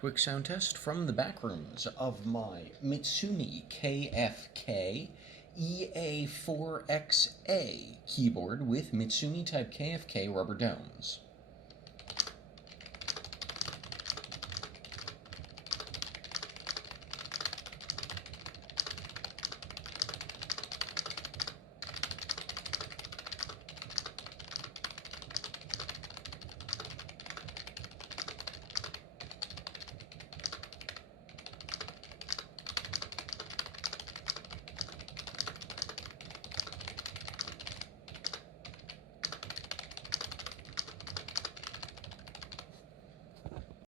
Quick sound test from the back rooms of my Mitsumi KFKEA4XA keyboard with Mitsumi Type KFK rubber domes.